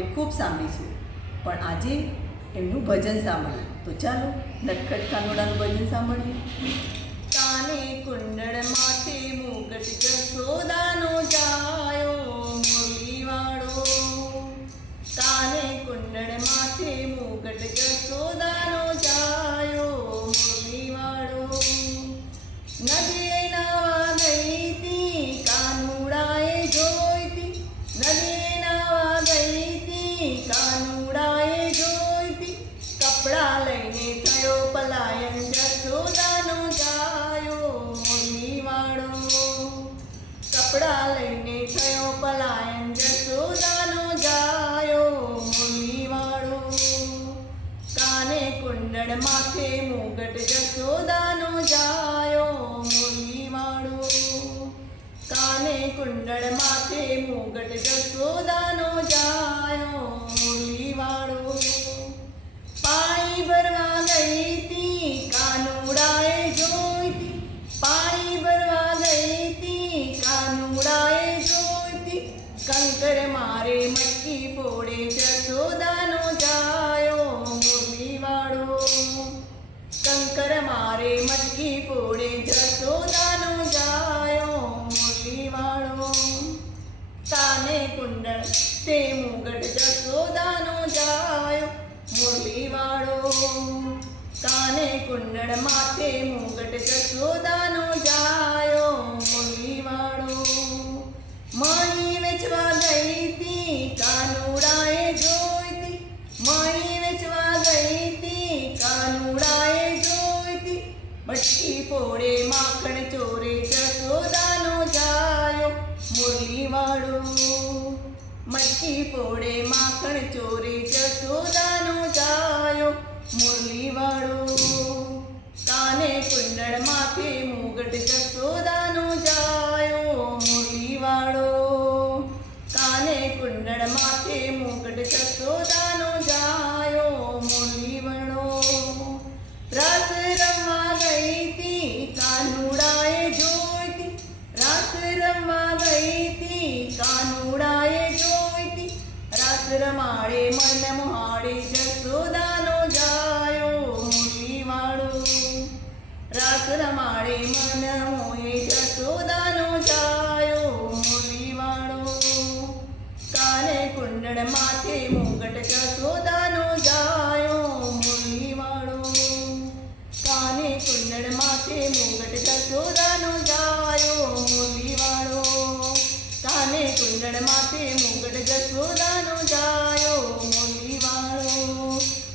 આપણે ખૂબ સાંભળીશું. પણ આજે એમનું ભજન સાંભળ્યું તો ચાલો, નટખટ કાનોડાનું ભજન સાંભળીએ. કાને કુંડળ તી કાનુડાએ જોઈતી, કપડાં લઈને થયો પલાયન જસોદાનો ગાયો નિવાડો કપડાં લઈને થયો પલાયન જસોદાનો ગાયો નિવાડો કાને કુંડળ માથે મુગટ જસોદાનો જાયો કાને કુંડળ માથે મુગટ જસોદાનો જાયો મુરલીવાળો કુંડળ માથે મુગટ જશોદાનો જાયો મોહીવાળો મણી વેચવા ગઈ તી કાનુડાએ જોઈતી મણી વેચવા ગઈ તી કાનુડાએ જોઈતી બટકી પોળે માખણ ચોરે જશોદાનો જાયો મોહીવાળો મટકી પોળે માખણ ચોરે જશોદાનો જાયો મુરલીવાળો કુંડળ માથે મુગટ જસોદાનો જાયો મુરલીવાળો રાસ રમવા ગઈ તી કાનુડાએ જોઈતી રાસ રમવા ગઈ તી કાનુડાએ જોઈતી રાસ રમાડે મન મોહાડે જસોદાનો જાયો મુરલીવાળો રાસ રમાડે મન મોહે જસોદાનો